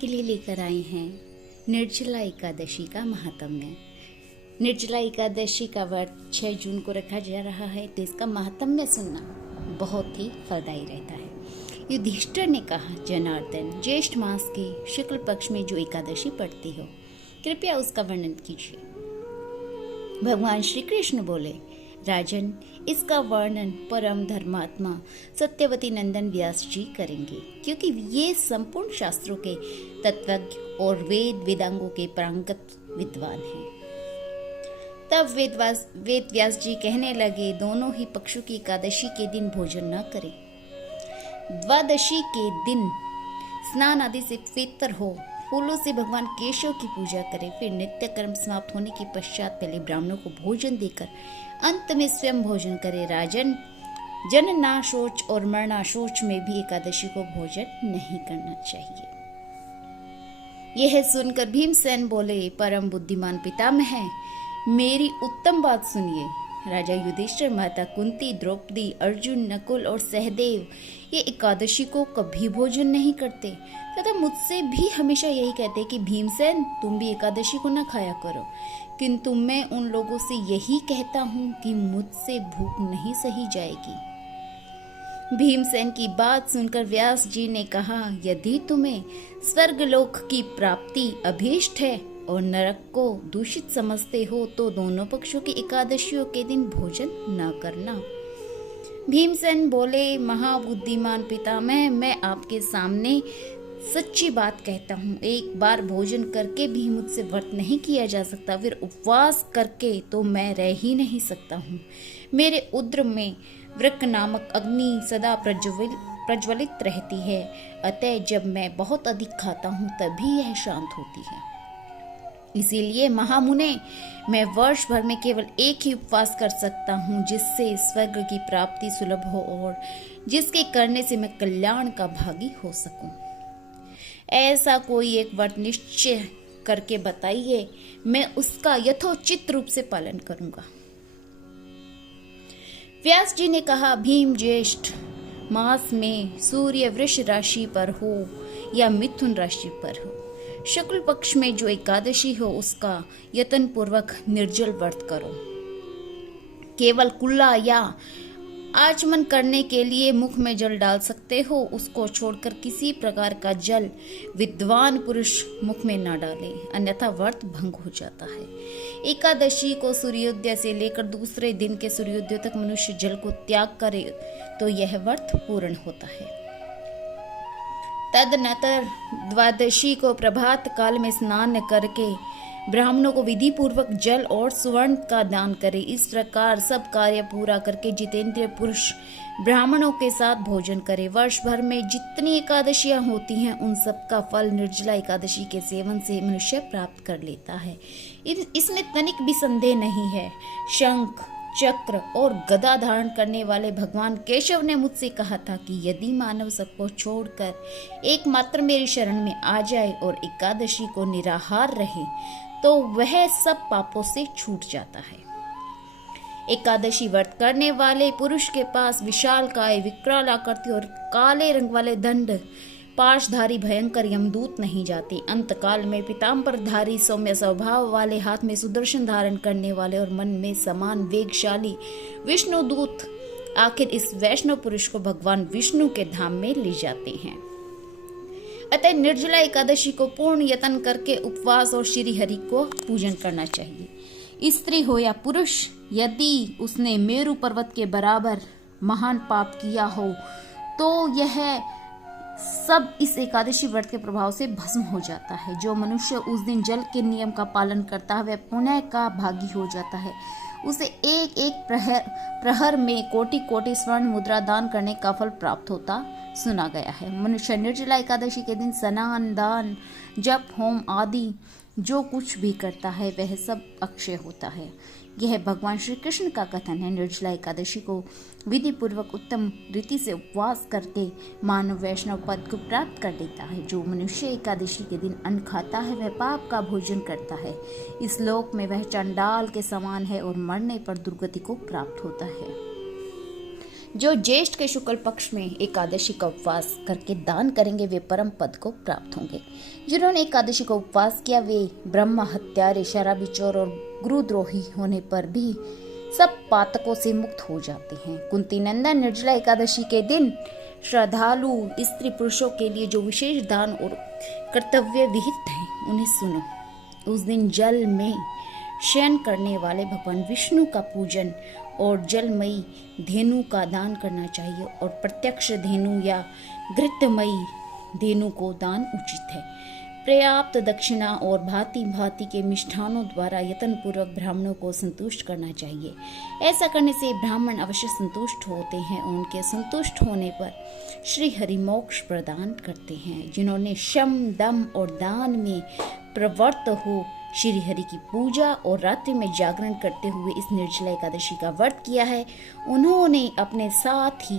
आपके लिए लेकर आए हैं निर्जला एकादशी का महात्म्य। निर्जला एकादशी का व्रत 6 जून को रखा जा रहा है, तो इसका महात्म्य सुनना बहुत ही फलदायी रहता है। युधिष्ठिर ने कहा, जनार्दन, ज्येष्ठ मास के शुक्ल पक्ष में जो एकादशी पड़ती हो, कृपया उसका वर्णन कीजिए। भगवान श्री कृष्ण बोले, राजन, इसका वर्णन परम धर्मात्मा सत्यवती नंदन व्यास जी करेंगे, क्योंकि ये संपूर्ण शास्त्रों के तत्वज्ञ और वेद वेदांगों के पारंगत विद्वान हैं। तब वेद व्यास जी कहने लगे, दोनों ही पक्षों की एकादशी के दिन भोजन न करें। द्वादशी के दिन स्नान आदि से पवित्र हो, फूलों से भगवान केशव की पूजा करें, फिर नित्य कर्म समाप्त होने के पश्चात पहले ब्राह्मणों को भोजन देकर अंत में स्वयं भोजन करे। राजन, जननाशोच और मरणाशोच में भी एकादशी को भोजन नहीं करना चाहिए। यह सुनकर भीमसेन बोले, परम बुद्धिमान पितामह, मेरी उत्तम बात सुनिए। राजा युधिष्ठिर, माता कुंती, द्रौपदी, अर्जुन, नकुल और सहदेव ये एकादशी को कभी भोजन नहीं करते तथा मुझसे भी हमेशा यही कहते कि भीमसेन, तुम भी एकादशी को न खाया करो, किंतु मैं उन लोगों से यही कहता हूँ कि मुझसे भूख नहीं सही जाएगी। भीमसेन की बात सुनकर व्यास जी ने कहा, यदि तुम्हें स्वर्गलोक की प्राप्ति अभीष्ट है और नरक को दूषित समझते हो, तो दोनों पक्षों की एकादशियों के दिन भोजन न करना। भीमसेन बोले, महाबुद्धिमान पितामह, मैं आपके सामने सच्ची बात कहता हूँ, एक बार भोजन करके भी मुझसे व्रत नहीं किया जा सकता, फिर उपवास करके तो मैं रह ही नहीं सकता हूँ। मेरे उदर में वृक्क नामक अग्नि सदा प्रज्वलित रहती है, अतः जब मैं बहुत अधिक खाता हूँ तभी यह शांत होती है। इसीलिए महामुने, मैं वर्ष भर में केवल एक ही उपवास कर सकता हूँ, जिससे स्वर्ग की प्राप्ति सुलभ हो और जिसके करने से मैं कल्याण का भागी हो सकूं। ऐसा कोई एक व्रत निश्चय करके बताइए, मैं उसका यथोचित रूप से पालन करूंगा। व्यास जी ने कहा, भीम, ज्येष्ठ मास में सूर्य वृष राशि पर हो या मिथुन राशि पर हो, शुक्ल पक्ष में जो एकादशी हो, उसका यत्न पूर्वक निर्जल व्रत करो। केवल कुल्ला या आचमन करने के लिए मुख में जल डाल सकते हो, उसको छोड़कर किसी प्रकार का जल विद्वान पुरुष मुख में न डाले, अन्यथा व्रत भंग हो जाता है। एकादशी को सूर्योदय से लेकर दूसरे दिन के सूर्योदय तक मनुष्य जल को त्याग करे तो यह व्रत पूर्ण होता है। तदनंतर द्वादशी को प्रभात काल में स्नान करके ब्राह्मणों को विधि पूर्वक जल और सुवर्ण का दान करे। इस प्रकार सब कार्य पूरा करके जितेंद्रिय पुरुष ब्राह्मणों के साथ भोजन करे। वर्ष भर में जितनी एकादशियां होती हैं, उन सब का फल निर्जला एकादशी के सेवन से मनुष्य प्राप्त कर लेता है। इसमें तनिक भी संदेह नहीं है। शंख, चक्र और गदा धारण करने वाले भगवान केशव ने मुझसे कहा था कि यदि मानव सबको छोड़कर एकमात्र मेरी शरण में आ जाए और एकादशी को निराहार रहे, तो वह सब पापों से छूट जाता है। एकादशी व्रत करने वाले पुरुष के पास विशालकाय, विकराल आकृति और काले रंग वाले दंड पाशधारी भयंकर यमदूत नहीं जाते। अंतकाल में पीतांबरधारी सौम्य स्वभाव वाले, हाथ में सुदर्शन धारण करने वाले और मन में समान वेगशाली विष्णु दूत आखिर इस वैष्णव पुरुष को भगवान विष्णु के धाम में ले जाते हैं। अतः निर्जला एकादशी को पूर्ण यत्न करके उपवास और श्री हरि को पूजन करना चाहिए। स्त्री हो या पुरुष, यदि उसने मेरु पर्वत के बराबर महान पाप किया हो, तो यह सब इस एकादशी व्रत के प्रभाव से भस्म हो जाता है। जो मनुष्य उस दिन जल के नियम का पालन करता है, वह पुण्य का भागी हो जाता है। उसे एक एक प्रहर में कोटि कोटि स्वर्ण मुद्रा दान करने का फल प्राप्त होता सुना गया है। मनुष्य निर्जला एकादशी के दिन स्नान, दान, जप, होम आदि जो कुछ भी करता है, वह सब अक्षय होता है। यह भगवान श्री कृष्ण का कथन है। निर्जला एकादशी को विधि पूर्वक उत्तम रीति से उपवास करके मानव वैष्णव पद को प्राप्त कर लेता है। जो मनुष्य एकादशी के दिन अन्न खाता है, वह पाप का भोजन करता है। इस लोक में वह चंडाल के समान है और मरने पर दुर्गति को प्राप्त होता है। जो ज्येष्ठ के शुक्ल पक्ष में एकादशी का उपवास करके दान करेंगे वे परम पद को प्राप्त होंगे। जिन्होंने एकादशी का उपवास किया वे ब्रह्म हत्यारे, शराबी, चोर और गुरुद्रोही होने पर भी सब पातकों से मुक्त हो जाते हैं। कुंती नंदन, निर्जला एकादशी के दिन श्रद्धालु स्त्री पुरुषों के लिए जो विशेष दान और कर्तव्य विहित हैं उन्हें सुनो। उस दिन जल में शयन करने वाले भगवान विष्णु का पूजन और जलमयी धेनु का दान करना चाहिए और प्रत्यक्ष धेनु या घृतमयी धेनु को दान उचित है। पर्याप्त दक्षिणा और भांति भांति के मिष्ठानों द्वारा यत्न पूर्वक ब्राह्मणों को संतुष्ट करना चाहिए। ऐसा करने से ब्राह्मण अवश्य संतुष्ट होते हैं और उनके संतुष्ट होने पर श्री हरि मोक्ष प्रदान करते हैं। जिन्होंने शम, दम और दान में प्रवृत्त हो श्री हरि की पूजा और रात्रि में जागरण करते हुए इस निर्जला एकादशी का व्रत किया है, उन्होंने अपने साथ ही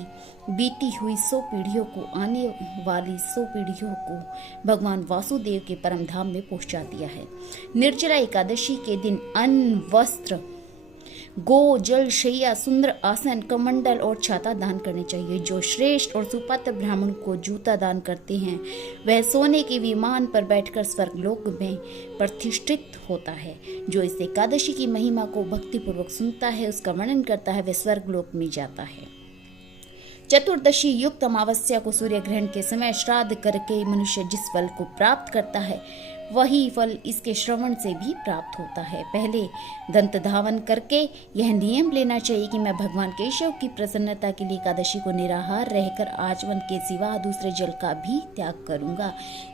बीती हुई 100 पीढ़ियों को, आने वाली 100 पीढ़ियों को भगवान वासुदेव के परम धाम में पहुंचा दिया है। निर्जला एकादशी के दिन अन्न, वस्त्र, गो, जल, शैया, सुंदर आसन, कमंडल और छाता दान करने चाहिए। जो श्रेष्ठ और सुपात्र ब्राह्मण को जूता दान करते हैं वह सोने के विमान पर बैठकर स्वर्गलोक में प्रतिष्ठित होता है। जो इस एकादशी की महिमा को भक्तिपूर्वक सुनता है, उसका वर्णन करता है, वह स्वर्गलोक में जाता है। चतुर्दशी युक्त अमावस्या को सूर्य ग्रहण के समय श्राद्ध करके मनुष्य जिस फल को प्राप्त करता है वही फल इसके श्रवण से भी प्राप्त होता है। पहले दंत धावन करके यह नियम लेना चाहिए कि मैं भगवान केशव की प्रसन्नता के लिए एकादशी को निराहार रहकर आचमन के सिवा दूसरे जल का भी त्याग करूंगा।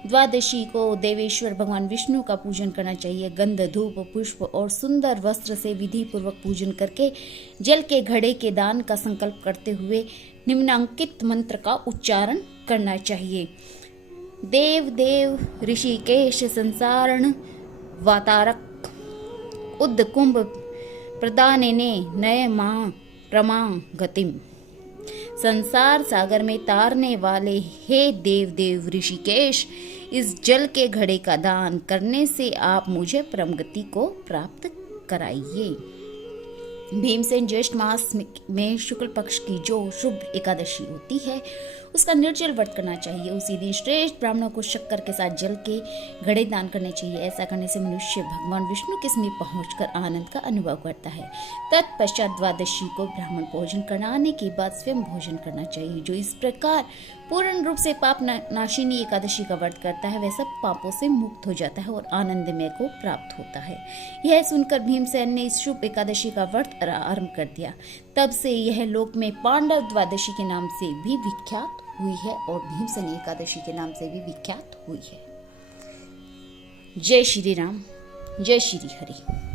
द्वादशी को देवेश्वर भगवान विष्णु का पूजन करना चाहिए। गंध, धूप, पुष्प और सुंदर वस्त्र से विधि पूर्वक पूजन करके जल के घड़े के दान का संकल्प करते हुए निम्नांकित मंत्र का उच्चारण करना चाहिए। देव देव ऋषिकेश संसारण वातारक उद्द कुंभ प्रदानेने नय मां प्रमा गतिम। संसार सागर में तारने वाले हे देव देव ऋषिकेश, इस जल के घड़े का दान करने से आप मुझे परम गति को प्राप्त कराइए। भीमसेन ज्येष्ठ मास में शुक्ल पक्ष की जो शुभ एकादशी होती है उसका निर्जल व्रत करना चाहिए। उसी दिन श्रेष्ठ ब्राह्मणों को शक्कर के साथ जल के घड़े दान करने चाहिए। ऐसा करने से मनुष्य भगवान विष्णु के समीप पहुंचकर आनंद का अनुभव करता है। तत्पश्चात द्वादशी को ब्राह्मण भोजन कराने के बाद स्वयं भोजन करना चाहिए। जो इस प्रकार पूर्ण रूप से पाप नाशिनी एकादशी का व्रत करता है वह सब पापों से मुक्त हो जाता है और आनंदमय को प्राप्त होता है। यह सुनकर भीमसेन ने इस शुभ एकादशी का व्रत आरंभ कर दिया। तब से यह लोक में पांडव द्वादशी के नाम से भी विख्यात हुई है और भीमसेन एकादशी के नाम से भी विख्यात हुई है। जय श्री राम, जय श्री हरि।